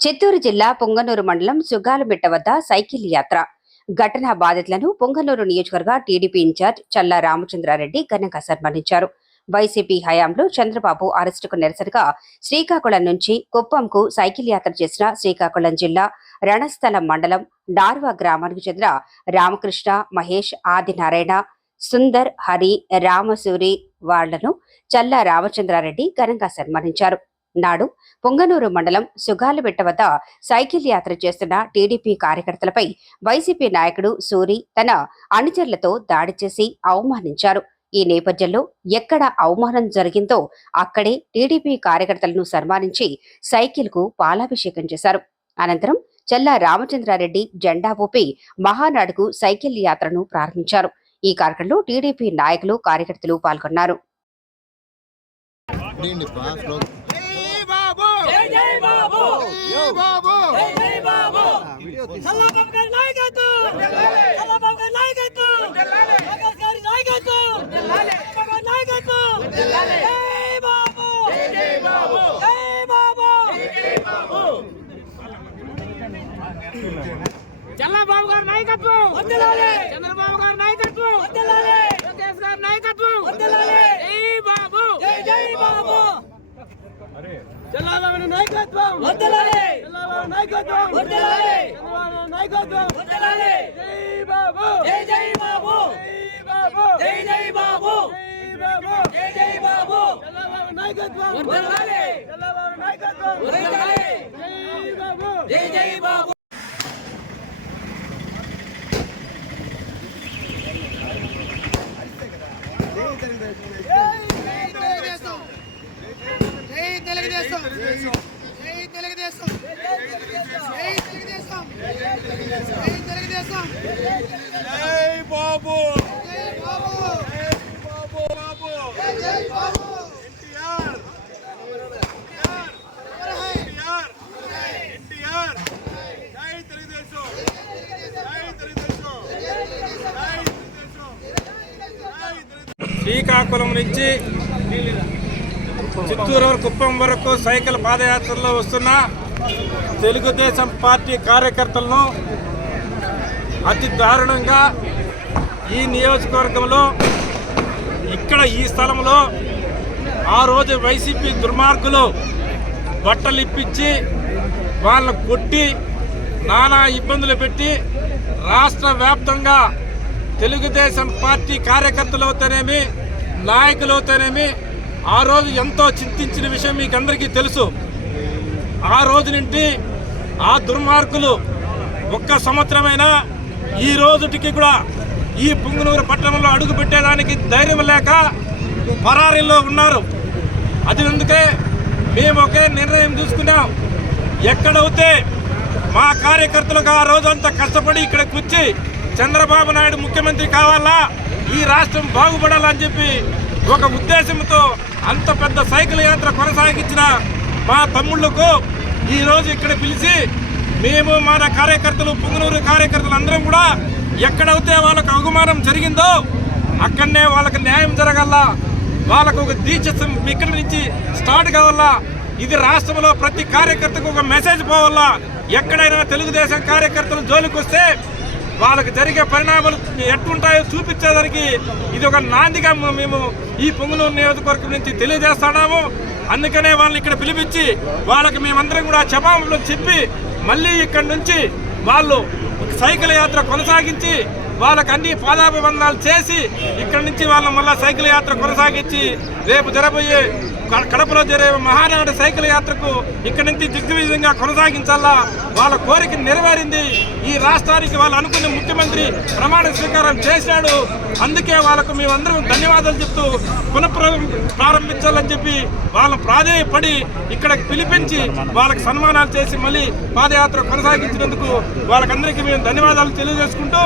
చిత్తూరు జిల్లా పొంగనూరు మండలం సుగాలమిట్ట వద్ద సైకిల్ యాత్ర. ఘటనా బాధితులను పొంగనూరు నియోజకవర్గ టీడీపీ ఇన్ఛార్జ్ చల్లా రామచంద్రారెడ్డి ఘనంగా సన్మానించారు. వైసీపీ హయాంలో చంద్రబాబు అరెస్టుకు నిరసనగా శ్రీకాకుళం నుంచి కుప్పంకు సైకిల్ యాత్ర చేసిన శ్రీకాకుళం జిల్లా రణస్థలం మండలం డార్వా గ్రామానికి చెందిన రామకృష్ణ మహేష్ ఆదినారాయణ సుందర్ హరి రామసూరి వాళ్ళను చల్లా రామచంద్రారెడ్డి ఘనంగా సన్మానించారు. నాడు పొంగనూరు మండలం సుగాలబెట్ట వద్ద సైకిల్ యాత్ర చేస్తున్న టీడీపీ కార్యకర్తలపై వైసీపీ నాయకుడు సూరి తన అనుచరులతో దాడి చేసి అవమానించారు. ఈ నేపథ్యంలో ఎక్కడ అవమానం జరిగిందో అక్కడే టీడీపీ కార్యకర్తలను సన్మానించి సైకిల్కు పాలాభిషేకం చేశారు. అనంతరం చెల్లా రామచంద్రారెడ్డి జెండా ఊపి మహానాడుకు సైకిల్ యాత్రను ప్రారంభించారు. ఈ కార్యక్రమంలో టీడీపీ నాయకులు కార్యకర్తలు పాల్గొన్నారు దీన్ని పా స్లో జై బాబు జై బాబు! జై బాబు! జై జై బాబు! చల్లబాబు గారి నాయకత్వం! చల్లబాబు గారి నాయకత్వం! లోకేష్ గారి నాయకత్వం! గారి నాయకత్వం! జై బాబు! జై బాబు. జై బాబు! జై బాబు. చల్లబాబు గారి నాయకత్వం! చంద్రబాబు గారి నాయకత్వం! లోకేష్ గారి నాయకత్వం! బాబు జై బాబు! చంద్రబాబు నాయకత్వం! చంద్రబాబు నాయకత్వం! చంద్రబాబు నాయకత్వం! జై బాబు! జై జై బాబు! జై బాబు! జై జై బాబు! జై బాబు! జై జై బాబు! చంద్రబాబు నాయకత్వం! చంద్రబాబు నాయకత్వం! జై బాబు! జై జై బాబు! జై తెలుగుదేశం. జై తెలుగుదేశం. జై తెలుగుదేశం. జై తెలుగుదేశం. జై బాబు. జై బాబు. బాబు బాబు. జై బాబు. ఎన్టీఆర్. ఎన్టీఆర్. ఎన్టీఆర్. జై జై తెలుగుదేశం. జై తెలుగుదేశం. జై తెలుగుదేశం. శ్రీకాకుళం నుంచి చిత్తూరు కుప్పం వరకు సైకిల్ పాదయాత్రలో వస్తున్న తెలుగుదేశం పార్టీ కార్యకర్తలను అతి దారుణంగా ఈ నియోజకవర్గంలో ఇక్కడ ఈ స్థలంలో ఆ రోజు వైసీపీ దుర్మార్గులు బట్టలు ఇప్పించి వాళ్ళని కొట్టి నానా ఇబ్బందులు పెట్టి రాష్ట్ర వ్యాప్తంగా తెలుగుదేశం పార్టీ కార్యకర్తలు అవుతానేమి నాయకులు అవుతానేమి ఆ రోజు ఎంతో చింతించిన విషయం మీకు అందరికీ తెలుసు. ఆ రోజు నుండి ఆ దుర్మార్గులు ఒక్క సంవత్సరమైనా ఈ రోజుటికి కూడా ఈ పుంగనూరు పట్టణంలో అడుగు పెట్టేదానికి ధైర్యం లేక పరారీలో ఉన్నారు. అది అందుకే మేము ఒకే నిర్ణయం తీసుకున్నాం. ఎక్కడైతే మా కార్యకర్తలకు ఆ రోజంతా కష్టపడి ఇక్కడికి వచ్చి చంద్రబాబు నాయుడు ముఖ్యమంత్రి కావాలా ఈ రాష్ట్రం బాగుపడాలని చెప్పి ఒక ఉద్దేశంతో అంత పెద్ద సైకిల్ యాత్ర కొనసాగించిన మా తమ్ముళ్ళకు ఈరోజు ఇక్కడ పిలిచి మేము మన కార్యకర్తలు పుంగనూరు కార్యకర్తలు అందరం కూడా ఎక్కడైతే వాళ్ళకు అవమానం జరిగిందో అక్కడనే వాళ్ళకి న్యాయం జరగల్లా వాళ్ళకు ఒక దీక్ష ఇక్కడి నుంచి స్టార్ట్ కావాలా ఇది రాష్ట్రంలో ప్రతి కార్యకర్తకు ఒక మెసేజ్ పోవాలా ఎక్కడైనా తెలుగుదేశం కార్యకర్తలు జోలికి వస్తే వాళ్ళకి జరిగే పరిణామాలు ఎట్టుంటాయో చూపించేదానికి ఇది ఒక నాందిగా మేము ఈ పొంగులూరు నియోజకవర్గం నుంచి తెలియజేస్తున్నాము. అందుకనే వాళ్ళని ఇక్కడ పిలిపించి వాళ్ళకి మేమందరం కూడా క్షమాపణలు చెప్పి మళ్ళీ ఇక్కడి నుంచి వాళ్ళు సైకిల్ యాత్ర కొనసాగించి వాళ్ళకి అన్ని పాదాభిబంధాలు చేసి ఇక్కడి నుంచి వాళ్ళ మళ్ళీ సైకిల్ యాత్ర కొనసాగించి రేపు జరబోయే కడపలో జరిగే మహానగర సైకిల్ యాత్రకు ఇక్కడి నుంచి దిగ్విజయంగా కొనసాగించాలా? వాళ్ళ కోరిక నెరవేరింది. ఈ రాష్ట్రానికి వాళ్ళు అనుకున్న ముఖ్యమంత్రి ప్రమాణ స్వీకారం చేశాడు. అందుకే వాళ్ళకు మేమందరం ధన్యవాదాలు చెప్తూ పునః ప్రారంభించాలని చెప్పి వాళ్ళ ప్రాధేయపడి ఇక్కడికి పిలిపించి వాళ్ళకి సన్మానాలు చేసి మళ్ళీ పాదయాత్ర కొనసాగించినందుకు వాళ్ళకందరికీ మేము ధన్యవాదాలు తెలియజేసుకుంటూ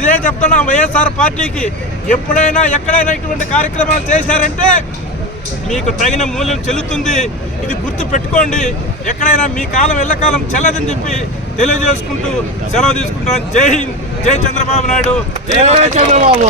ఇదే చెప్తున్నాం వైఎస్ఆర్ పార్టీకి. ఎప్పుడైనా ఎక్కడైనా ఇటువంటి కార్యక్రమాలు చేశారంటే మీకు తగిన మూల్యం చెల్లుతుంది. ఇది గుర్తు పెట్టుకోండి. ఎక్కడైనా మీ కాలం ఎల్లకాలం చెల్లదని చెప్పి తెలియజేసుకుంటూ సెలవు తీసుకుంటాను జై హింద్ జై చంద్రబాబు నాయుడు. జై లోకేష్ బాబు.